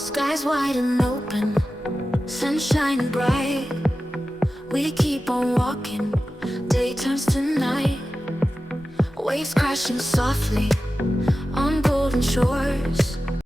Skies wide and open, sun shining bright. We keep on walking, day turns to night. Waves crashing softly on golden shores.